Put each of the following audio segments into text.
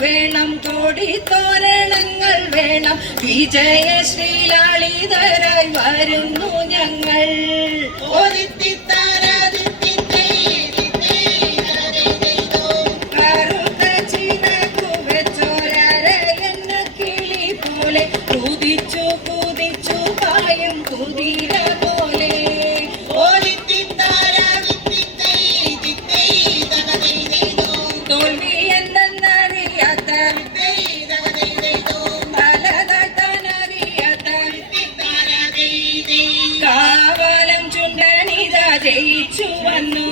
വേണം, കോടിത്തോരണങ്ങൾ വേണം. വിജയശ്രീലാളിതരായി വരുന്നു ഞങ്ങൾ. കറുത്ത ചിറകുവച്ചോരരയന്ന കിളി പോലെ കുതിച്ചു കുതിച്ചു പായും കുതിര പോലെ. തോൽവി എന്തെന്നറിയാത്ത, തലതട്ടാനറിയാത്ത കാവലം ചുണ്ടനിത ജയിച്ചു വന്നു.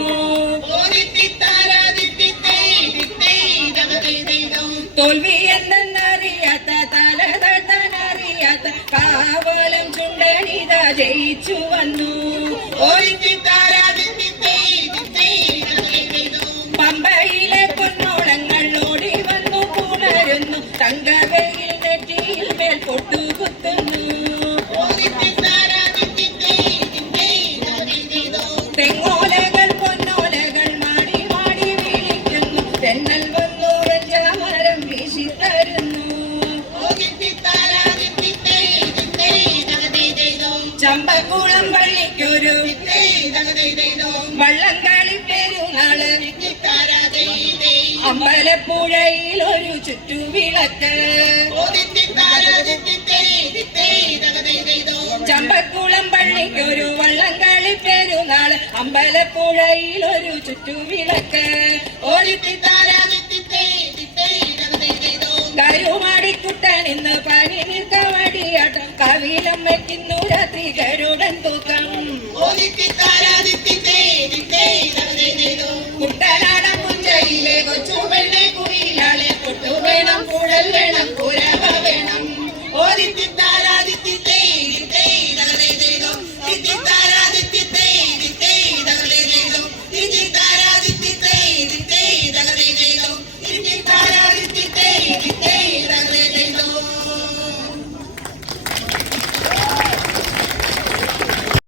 തോൽവി എന്തെന്നറിയാത്ത, തലതട്ടാനറിയാത്ത കാവലം ചുണ്ടനിത ജയിച്ചു വന്നു. പമ്പയിലെ പൊന്നോളങ്ങൾ ഓടി വന്നു പുണരുന്നു. തങ്കവയിൽ നെറ്റിയിൽ മേൽ പൊട്ടുകുത്തുന്നു. തെങ്ങോലകൾ പൊന്നോലകൾ മാടി മാടി വിളിക്കുന്നു. തെന്നൽ വന്നു വെഞ്ചാമരം വീശിത്തരുന്നു. ചമ്പക്കുളം പള്ളിക്കൊരു വള്ളംകളി പെരുന്നാള്. അമ്പലപ്പുഴയിൽ ഒരു ചുറ്റുവിളക്ക്. ചമ്പക്കുളം പള്ളിക്കൊരു വള്ളംകളി പെരുന്നാള്. അമ്പലപ്പുഴയിൽ ഒരു ചുറ്റുവിളക്ക്. കരുമാടിക്കുട്ടൻ ഇന്ന് പനി നിൽക്കവടിയാട്ടം. കവിലം വയ്ക്കുന്നു രാത്രി ഗരുഡൻ തൂക്കം. കുട്ടനാടൻ പുഞ്ചയിലെ കൊച്ചു വെള്ളെ കുയിലാളെ. പൊട്ടു വേണം, കുഴൽ വേണം, കുരവ വേണം.